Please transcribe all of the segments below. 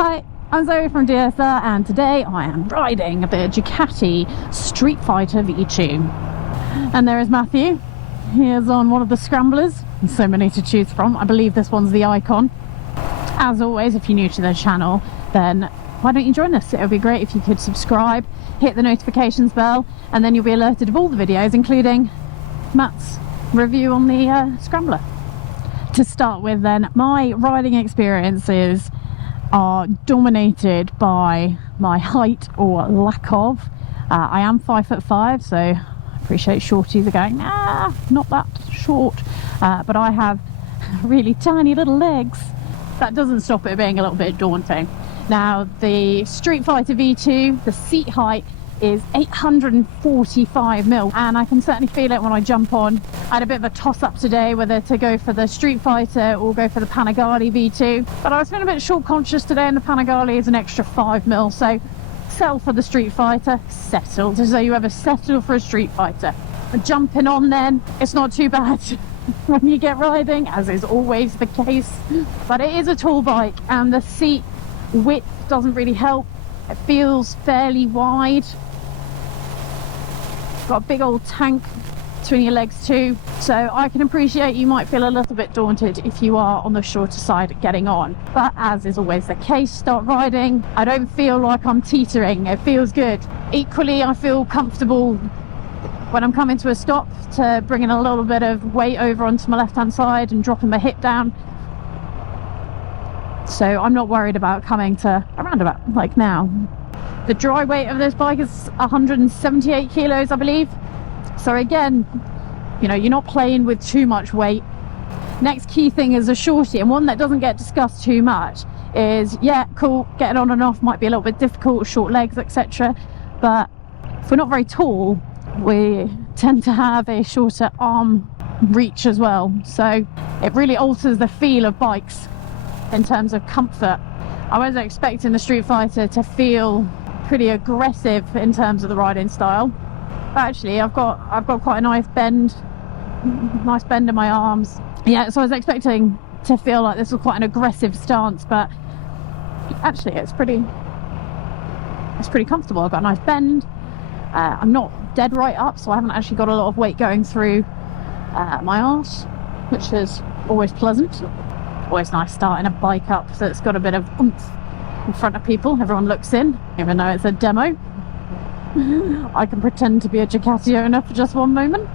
Hi, I'm Zoe from DSR and today I am riding the Ducati Streetfighter V2. And there is Matthew. He is on one of the scramblers. There's so many to choose from. I believe this one's the Icon. As always, if you're new to the channel, then why don't you join us? It would be great if you could subscribe, hit the notifications bell, and then you'll be alerted of all the videos, including Matt's review on the Scrambler. To start with then, my riding experiences are dominated by my height or lack of. I am 5'5", so I appreciate shorties are going, nah, not that short, but I have really tiny little legs. That doesn't stop it being a little bit daunting. Now, the Streetfighter V2, the seat height is 845mm, and I can certainly feel it when I jump on. I had a bit of a toss-up today whether to go for the Streetfighter or go for the Panigale V2, but I was feeling a bit short-conscious today, and the Panigale is an extra 5mm, so settle for the Streetfighter. Settle. Does you ever settle for a Streetfighter? Jumping on then, it's not too bad when you get riding, as is always the case, but it is a tall bike and the seat width doesn't really help. It feels fairly wide. Got a big old tank between your legs too, so I can appreciate you might feel a little bit daunted if you are on the shorter side getting on, but as is always the case, start riding, I don't feel like I'm teetering. It feels good. Equally, I feel comfortable when I'm coming to a stop to bring in a little bit of weight over onto my left hand side and dropping my hip down, so I'm not worried about coming to a roundabout like now. The dry weight of this bike is 178 kilos, I believe. So again, you know, you're not playing with too much weight. Next key thing is a shorty, and one that doesn't get discussed too much is, yeah, cool, getting on and off might be a little bit difficult, short legs, etc. But if we're not very tall, we tend to have a shorter arm reach as well. So it really alters the feel of bikes in terms of comfort. I was expecting the Streetfighter to feel pretty aggressive in terms of the riding style, but actually I've got quite a nice bend in my arms. Yeah, so I was expecting to feel like this was quite an aggressive stance, but actually it's pretty comfortable. I've got a nice bend. I'm not dead right up, so I haven't actually got a lot of weight going through my arse, which is always pleasant. Always nice starting a bike up so it's got a bit of oomph in front of people. Everyone looks in, even though it's a demo. I can pretend to be a Ducati owner for just one moment.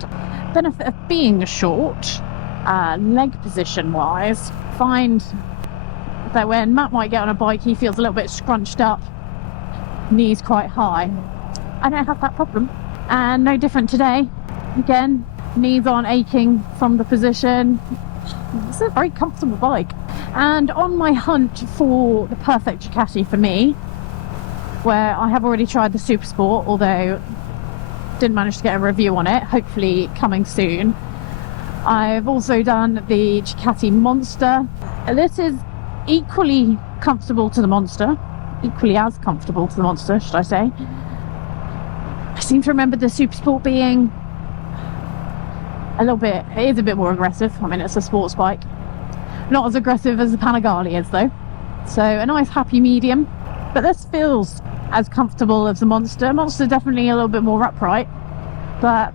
Benefit of being short, leg position wise, find that when Matt might get on a bike, he feels a little bit scrunched up, knees quite high. I don't have that problem, and no different today. Again, knees aren't aching from the position. It's a very comfortable bike, and on my hunt for the perfect Ducati for me, where I have already tried the Super Sport, although didn't manage to get a review on it, hopefully coming soon. I've also done the Ducati Monster. This is equally comfortable to the Monster, equally as comfortable to the Monster, should I say. I seem to remember the Super Sport being it is a bit more aggressive. I mean, it's a sports bike, not as aggressive as the Panigale is though, so a nice happy medium. But this feels as comfortable as the Monster. Monster definitely a little bit more upright, but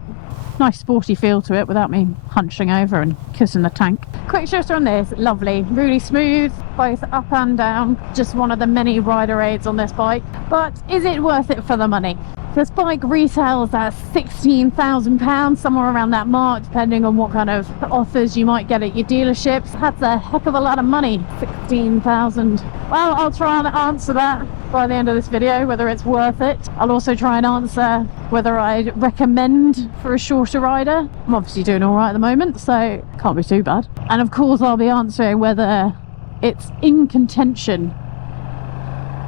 nice sporty feel to it without me hunching over and kissing the tank. Quick shifter on this, lovely, really smooth, both up and down. Just one of the many rider aids on this bike, but is it worth it for the money? This bike retails at £16,000, somewhere around that mark, depending on what kind of offers you might get at your dealerships. That's a heck of a lot of money, 16,000. Well, I'll try and answer that by the end of this video, whether it's worth it. I'll also try and answer whether I'd recommend for a shorter rider. I'm obviously doing all right at the moment, so it can't be too bad. And of course, I'll be answering whether it's in contention,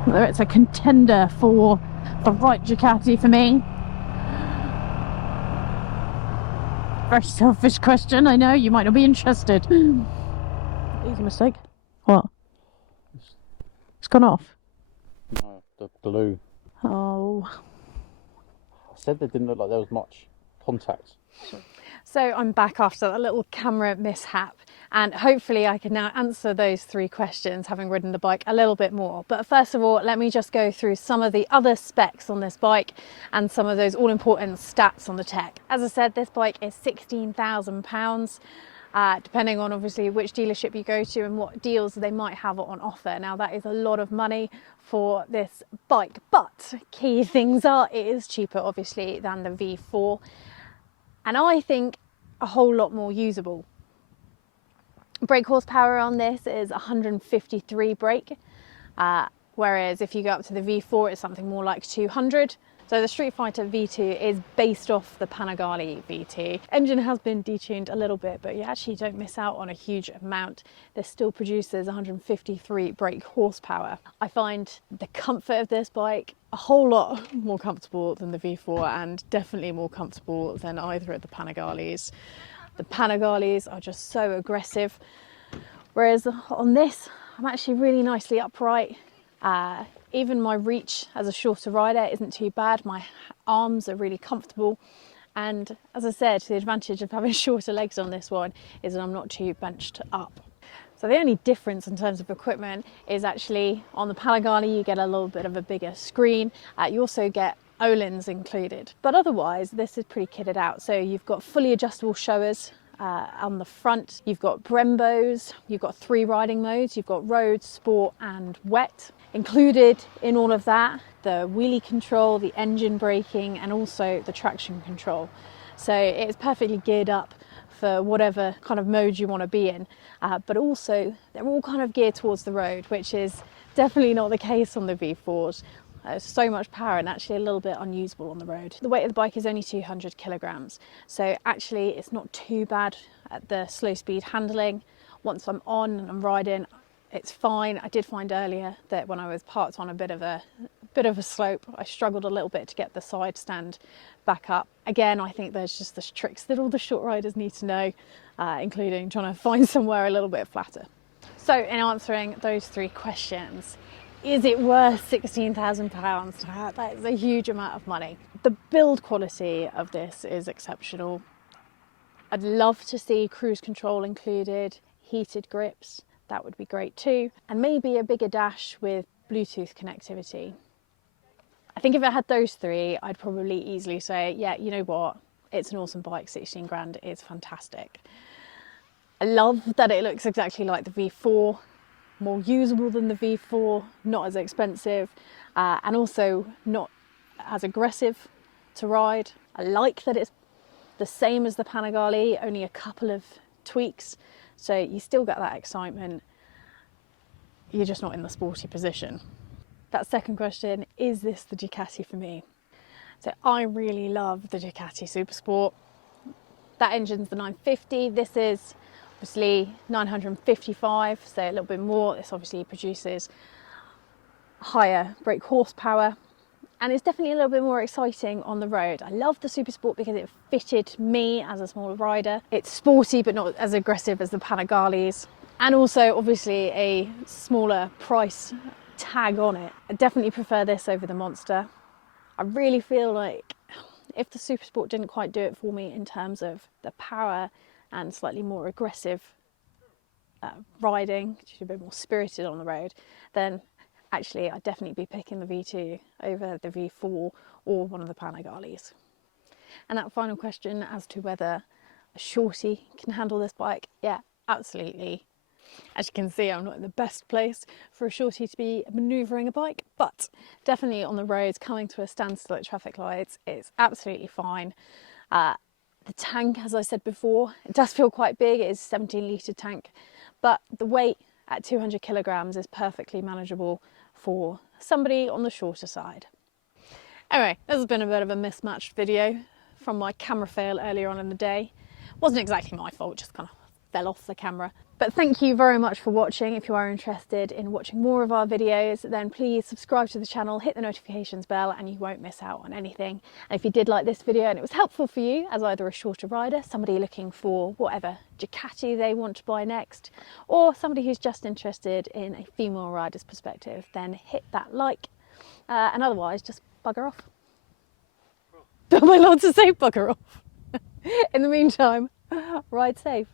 whether it's a contender for the right Ducati for me. Very selfish question, I know, you might not be interested. Easy mistake. What? It's gone off? No, the glue. Oh. I said there didn't look like there was much contact. So I'm back after that little camera mishap, And hopefully I can now answer those 3 questions, having ridden the bike a little bit more. But first of all, let me just go through some of the other specs on this bike and some of those all important stats on the tech. As I said, this bike is £16,000. Depending on obviously which dealership you go to and what deals they might have on offer. Now that is a lot of money for this bike, but key things are it is cheaper obviously than the V4, and I think a whole lot more usable. Brake horsepower on this is 153 brake, whereas if you go up to the V4 it's something more like 200. So the Streetfighter V2 is based off the Panigale V2. Engine has been detuned a little bit, but you actually don't miss out on a huge amount. This still produces 153 brake horsepower. I find the comfort of this bike a whole lot more comfortable than the V4, and definitely more comfortable than either of the Panigales. The Panigales are just so aggressive, whereas on this, I'm actually really nicely upright. Even my reach as a shorter rider isn't too bad. My arms are really comfortable, and as I said, the advantage of having shorter legs on this one is that I'm not too bunched up. So the only difference in terms of equipment is actually on the Panigale you get a little bit of a bigger screen. You also get Olins included, but otherwise this is pretty kitted out. So you've got fully adjustable showers on the front, you've got Brembos, you've got 3 riding modes, you've got road, sport and wet. Included in all of that, the wheelie control, the engine braking and also the traction control. So it's perfectly geared up for whatever kind of mode you want to be in, but also they're all kind of geared towards the road, which is definitely not the case on the V4s. So much power and actually a little bit unusable on the road. The weight of the bike is only 200 kilograms, so actually it's not too bad at the slow speed handling. Once I'm on and I'm riding, it's fine. I did find earlier that when I was parked on a bit of a slope, I struggled a little bit to get the side stand back up. Again, I think there's just the tricks that all the short riders need to know, including trying to find somewhere a little bit flatter. So in answering those 3 questions, is it worth £16,000? That is a huge amount of money. The build quality of this is exceptional. I'd love to see cruise control included, heated grips. That would be great too. And maybe a bigger dash with Bluetooth connectivity. I think if it had those 3, I'd probably easily say, yeah, you know what? It's an awesome bike, 16 grand, it's fantastic. I love that it looks exactly like the V4, more usable than the V4, not as expensive, and also not as aggressive to ride. I like that it's the same as the Panigale, only a couple of tweaks. So you still get that excitement, you're just not in the sporty position. That second question, is this the Ducati for me? So I really love the Ducati Supersport. That engine's the 950, this is obviously 955, so a little bit more. This obviously produces higher brake horsepower, and it's definitely a little bit more exciting on the road. I love the Supersport because it fitted me as a smaller rider. It's sporty but not as aggressive as the Panigales, and also obviously a smaller price tag on it. I definitely prefer this over the Monster. I really feel like if the Supersport didn't quite do it for me in terms of the power and slightly more aggressive riding, just a bit more spirited on the road, then actually I'd definitely be picking the V2 over the V4 or one of the Panigales. And that final question as to whether a shorty can handle this bike, yeah, absolutely. As you can see, I'm not in the best place for a shorty to be manoeuvring a bike, but definitely on the roads, coming to a standstill at traffic lights, it's absolutely fine. The tank, as I said before, it does feel quite big. It is a 17-litre tank, but the weight at 200 kilograms is perfectly manageable for somebody on the shorter side. Anyway, this has been a bit of a mismatched video from my camera fail earlier on in the day. Wasn't exactly my fault, just kind of fell off the camera. But thank you very much for watching. If you are interested in watching more of our videos, then please subscribe to the channel, hit the notifications bell, and you won't miss out on anything. And if you did like this video and it was helpful for you as either a shorter rider, somebody looking for whatever Ducati they want to buy next, or somebody who's just interested in a female rider's perspective, then hit that like, and otherwise just bugger off. Am I allowed to say bugger off? In the meantime, ride safe.